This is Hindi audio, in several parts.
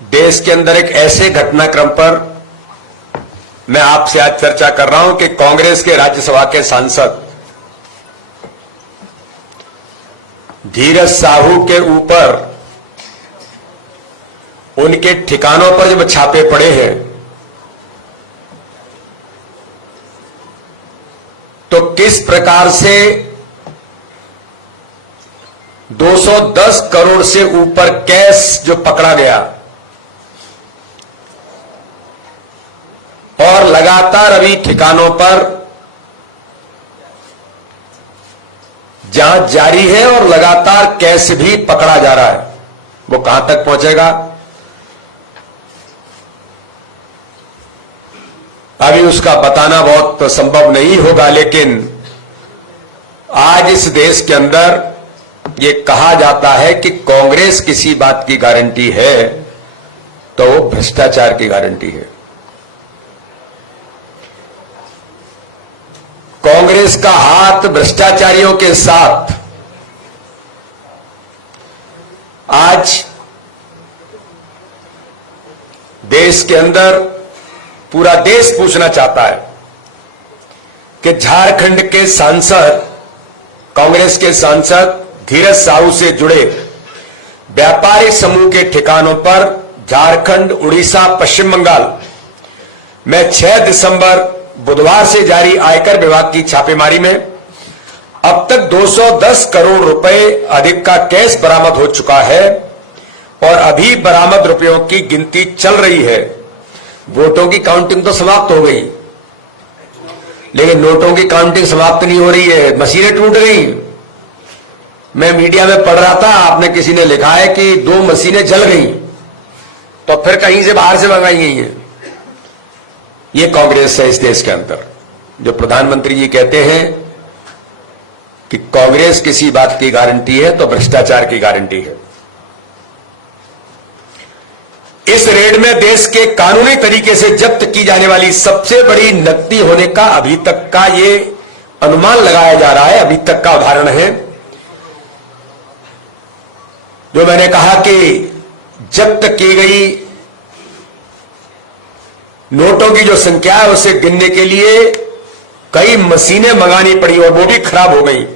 देश के अंदर एक ऐसे घटनाक्रम पर मैं आपसे आज चर्चा कर रहा हूं कि कांग्रेस के राज्यसभा के सांसद धीरज साहू के ऊपर उनके ठिकानों पर जब छापे पड़े हैं तो किस प्रकार से 210 करोड़ से ऊपर कैश जो पकड़ा गया और लगातार अभी ठिकानों पर जांच जारी है और लगातार कैश भी पकड़ा जा रहा है। वो कहां तक पहुंचेगा अभी उसका बताना बहुत संभव नहीं होगा, लेकिन आज इस देश के अंदर ये कहा जाता है कि कांग्रेस किसी बात की गारंटी है तो वो भ्रष्टाचार की गारंटी है। कांग्रेस का हाथ भ्रष्टाचारियों के साथ आज देश के अंदर पूरा देश पूछना चाहता है कि झारखंड के सांसद, कांग्रेस के सांसद धीरज साहू से जुड़े व्यापारिक समूह के ठिकानों पर झारखंड, उड़ीसा, पश्चिम बंगाल में 6 दिसंबर बुधवार से जारी आयकर विभाग की छापेमारी में अब तक 210 करोड़ रुपए अधिक का कैश बरामद हो चुका है और अभी बरामद रुपयों की गिनती चल रही है। वोटों की काउंटिंग तो समाप्त हो गई, लेकिन नोटों की काउंटिंग समाप्त नहीं हो रही है, मशीनें टूट गई। मैं मीडिया में पढ़ रहा था, आपने किसी ने लिखा है कि 2 मशीनें जल गई तो फिर कहीं से बाहर से मंगाई गई हैं। ये कांग्रेस है इस देश के अंदर। जो प्रधानमंत्री जी कहते हैं कि कांग्रेस किसी बात की गारंटी है तो भ्रष्टाचार की गारंटी है। इस रेड में देश के कानूनी तरीके से जब्त की जाने वाली सबसे बड़ी नकदी होने का अभी तक का ये अनुमान लगाया जा रहा है, अभी तक का उदाहरण है। जो मैंने कहा कि जब्त की गई नोटों की जो संख्या है उसे गिनने के लिए कई मशीनें मंगानी पड़ी और वो भी खराब हो गई।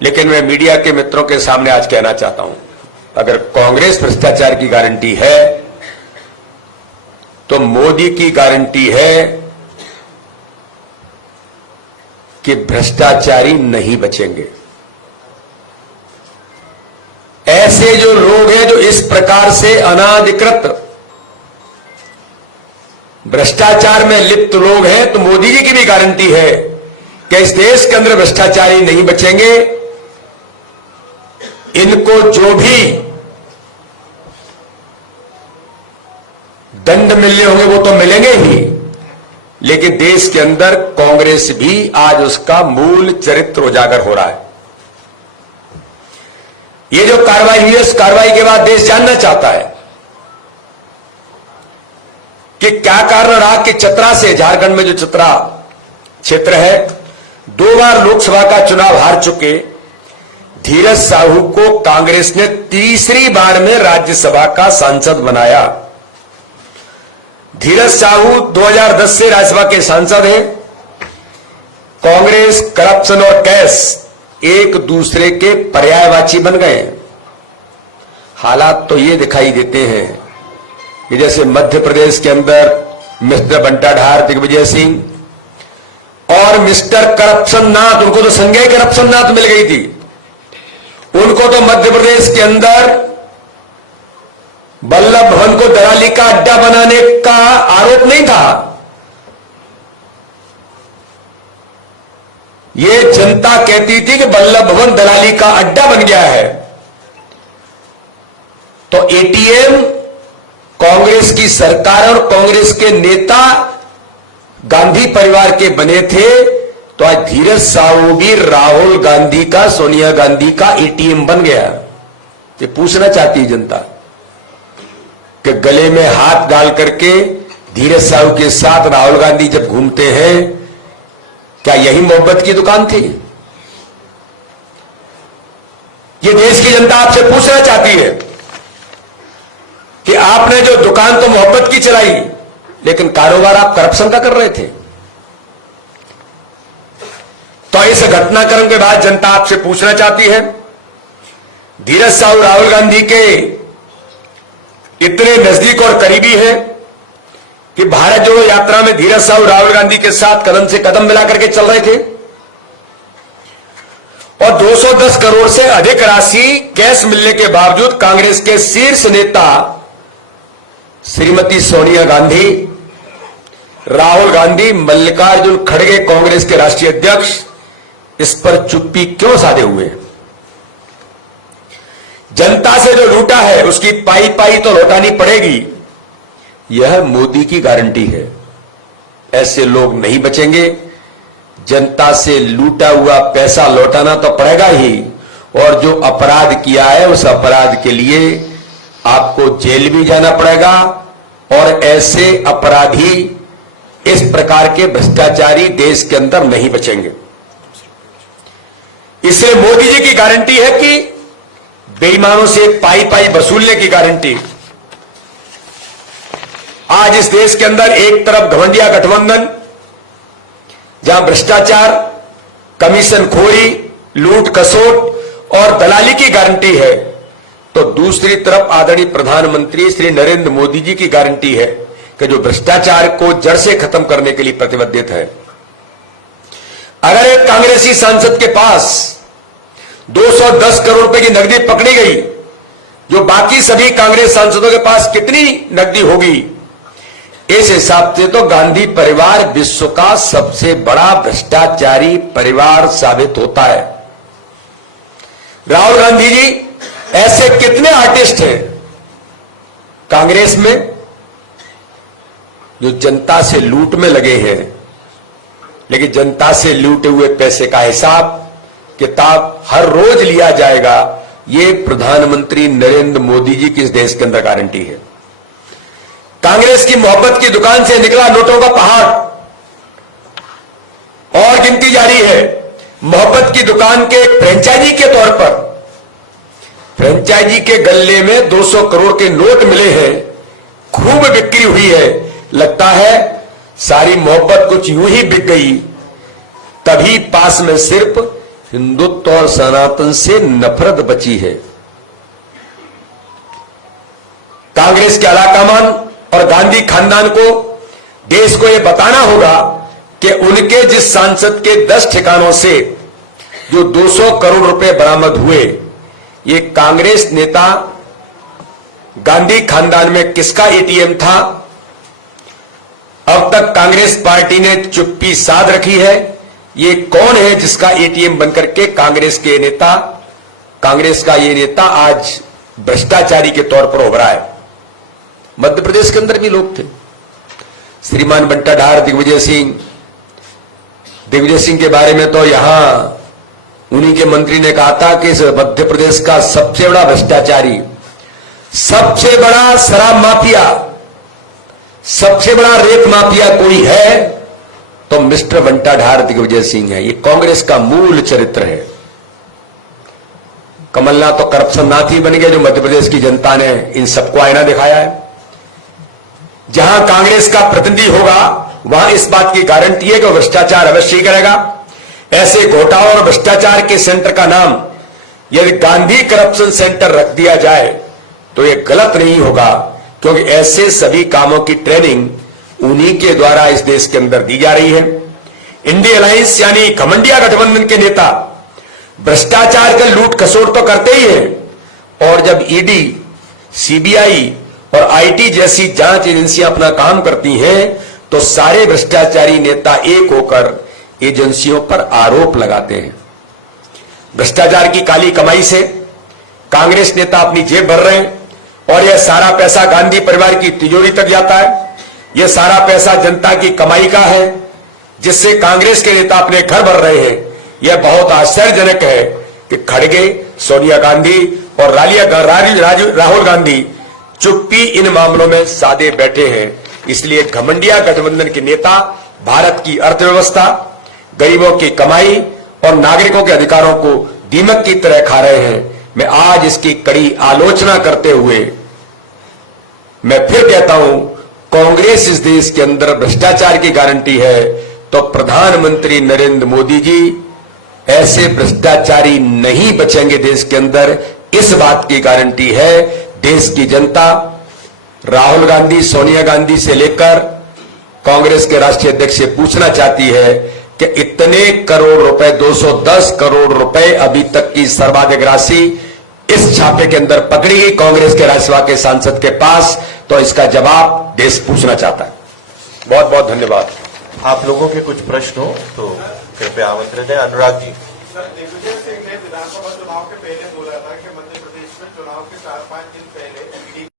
लेकिन मैं मीडिया के मित्रों के सामने आज कहना चाहता हूं, अगर कांग्रेस भ्रष्टाचार की गारंटी है तो मोदी की गारंटी है कि भ्रष्टाचारी नहीं बचेंगे। ऐसे जो लोग हैं जो इस प्रकार से अनाधिकृत भ्रष्टाचार में लिप्त लोग हैं, तो मोदी जी की भी गारंटी है कि इस देश के अंदर भ्रष्टाचारी नहीं बचेंगे। इनको जो भी दंड मिलने होंगे वो तो मिलेंगे ही, लेकिन देश के अंदर कांग्रेस भी आज उसका मूल चरित्र उजागर हो रहा है। ये जो कार्रवाई हुई है, उस कार्रवाई के बाद देश जानना चाहता है कि क्या कारण रहा कि चतरा से, झारखंड में जो चतरा क्षेत्र है, 2 बार लोकसभा का चुनाव हार चुके धीरज साहू को कांग्रेस ने तीसरी बार में राज्यसभा का सांसद बनाया। धीरज साहू 2010 से राज्यसभा के सांसद हैं। कांग्रेस, करप्शन और कैश एक दूसरे के पर्यायवाची बन गए। हालात तो ये दिखाई देते हैं कि जैसे मध्य प्रदेश के अंदर मिस्टर बंटाढार दिग्विजय सिंह और मिस्टर करप्शन नाथ, उनको तो संज्ञा करप्शन नाथ मिल गई थी। उनको तो मध्य प्रदेश के अंदर वल्लभ भवन को दलाली का अड्डा बनाने का आरोप नहीं था। ये जनता कहती थी कि वल्लभ भवन दलाली का अड्डा बन गया है। तो एटीएम कांग्रेस की सरकार और कांग्रेस के नेता गांधी परिवार के बने थे, तो आज धीरज साहू भी राहुल गांधी का, सोनिया गांधी का एटीएम बन गया। ये पूछना चाहती है जनता कि गले में हाथ डाल करके धीरज साहू के साथ राहुल गांधी जब घूमते हैं, क्या यही मोहब्बत की दुकान थी? ये देश की जनता आपसे पूछना चाहती है कि आपने जो दुकान तो मोहब्बत की चलाई, लेकिन कारोबार आप करप्शन का कर रहे थे। तो इस घटनाक्रम के बाद जनता आपसे पूछना चाहती है, धीरज साहू राहुल गांधी के इतने नजदीक और करीबी है कि भारत जोड़ो यात्रा में धीरज साहू राहुल गांधी के साथ कदम से कदम मिला करके चल रहे थे और 210 करोड़ से अधिक राशि कैश मिलने के बावजूद कांग्रेस के शीर्ष नेता श्रीमती सोनिया गांधी, राहुल गांधी, मल्लिकार्जुन खड़गे कांग्रेस के राष्ट्रीय अध्यक्ष इस पर चुप्पी क्यों साधे हुए? जनता से जो लूटा है उसकी पाई पाई तो लौटानी पड़ेगी, यह मोदी की गारंटी है। ऐसे लोग नहीं बचेंगे। जनता से लूटा हुआ पैसा लौटाना तो पड़ेगा ही, और जो अपराध किया है उस अपराध के लिए आपको जेल भी जाना पड़ेगा, और ऐसे अपराधी, इस प्रकार के भ्रष्टाचारी देश के अंदर नहीं बचेंगे। इसलिए मोदी जी की गारंटी है कि बेईमानों से पाई पाई वसूलने की गारंटी। आज इस देश के अंदर एक तरफ घमंडिया गठबंधन जहां भ्रष्टाचार, कमीशन खोरी, लूट खसोट और दलाली की गारंटी है, तो दूसरी तरफ आदरणीय प्रधानमंत्री श्री नरेंद्र मोदी जी की गारंटी है कि जो भ्रष्टाचार को जड़ से खत्म करने के लिए प्रतिबद्ध है। अगर एक कांग्रेसी सांसद के पास 210 करोड़ रुपए की नकदी पकड़ी गई, जो बाकी सभी कांग्रेस सांसदों के पास कितनी नकदी होगी? इस हिसाब से तो गांधी परिवार विश्व का सबसे बड़ा भ्रष्टाचारी परिवार साबित होता है। राहुल गांधी जी, ऐसे कितने आर्टिस्ट हैं कांग्रेस में जो जनता से लूट में लगे हैं, लेकिन जनता से लूटे हुए पैसे का हिसाब किताब हर रोज लिया जाएगा। ये प्रधानमंत्री नरेंद्र मोदी जी की इस देश के अंदर गारंटी है। कांग्रेस की मोहब्बत की दुकान से निकला नोटों का पहाड़, और गिनती जारी है। मोहब्बत की दुकान के फ्रेंचाइजी के तौर पर, फ्रेंचाइजी के गल्ले में 200 करोड़ के नोट मिले हैं, खूब बिक्री हुई है। लगता है सारी मोहब्बत कुछ यूं ही बिक गई, तभी पास में सिर्फ हिंदुत्व और सनातन से नफरत बची है। कांग्रेस के आलाकमान और गांधी खानदान को देश को यह बताना होगा कि उनके जिस सांसद के 10 ठिकानों से जो 200 करोड़ रुपए बरामद हुए, ये कांग्रेस नेता गांधी खानदान में किसका एटीएम था? अब तक कांग्रेस पार्टी ने चुप्पी साध रखी है। ये कौन है जिसका एटीएम बनकर के कांग्रेस के नेता, कांग्रेस का ये नेता आज भ्रष्टाचारी के तौर पर उभरा है? मध्य प्रदेश के अंदर भी लोग थे, श्रीमान बंटाधार, दिग्विजय सिंह के बारे में तो यहां उन्हीं के मंत्री ने कहा था कि मध्य प्रदेश का सबसे बड़ा भ्रष्टाचारी, सबसे बड़ा शराब माफिया, सबसे बड़ा रेत माफिया कोई है तो मिस्टर बंटाधार दिग्विजय सिंह है। ये कांग्रेस का मूल चरित्र है। कमलनाथ तो करप्शन नाथ ही बन गए, जो मध्य प्रदेश की जनता ने इन सबको आईना दिखाया है। जहां कांग्रेस का प्रतिनिधि होगा वहां इस बात की गारंटी है कि वो भ्रष्टाचार अवश्य ही करेगा। ऐसे घोटालों और भ्रष्टाचार के सेंटर का नाम यदि गांधी करप्शन सेंटर रख दिया जाए तो यह गलत नहीं होगा, क्योंकि ऐसे सभी कामों की ट्रेनिंग उन्हीं के द्वारा इस देश के अंदर दी जा रही है। इंडिया अलायंस यानी घमंडिया गठबंधन के नेता भ्रष्टाचार का लूट खसोट तो करते ही हैं, और जब ईडी, सीबीआई और आईटी जैसी जांच एजेंसियां अपना काम करती हैं तो सारे भ्रष्टाचारी नेता एक होकर एजेंसियों पर आरोप लगाते हैं। भ्रष्टाचार की काली कमाई से कांग्रेस नेता अपनी जेब भर रहे हैं और यह सारा पैसा गांधी परिवार की तिजोरी तक जाता है। यह सारा पैसा जनता की कमाई का है, जिससे कांग्रेस के नेता अपने घर भर रहे हैं। यह बहुत आश्चर्यजनक है कि खड़गे, सोनिया गांधी और राहुल गांधी चुप्पी इन मामलों में साधे बैठे हैं। इसलिए घमंडिया गठबंधन के नेता भारत की अर्थव्यवस्था, गरीबों की कमाई और नागरिकों के अधिकारों को दीमक की तरह खा रहे हैं। मैं आज इसकी कड़ी आलोचना करते हुए मैं फिर कहता हूं, कांग्रेस इस देश के अंदर भ्रष्टाचार की गारंटी है तो प्रधानमंत्री नरेंद्र मोदी जी ऐसे भ्रष्टाचारी नहीं बचेंगे देश के अंदर, इस बात की गारंटी है। देश की जनता राहुल गांधी, सोनिया गांधी से लेकर कांग्रेस के राष्ट्रीय अध्यक्ष से पूछना चाहती है कि इतने करोड़ रुपए, 210 करोड़ रुपए अभी तक की सर्वाधिक राशि इस छापे के अंदर पकड़ी गई कांग्रेस के राज्यसभा के सांसद के पास, तो इसका जवाब देश पूछना चाहता है। बहुत बहुत धन्यवाद। आप लोगों के कुछ प्रश्न हो तो कृपया आमंत्रित है। अनुराग जी।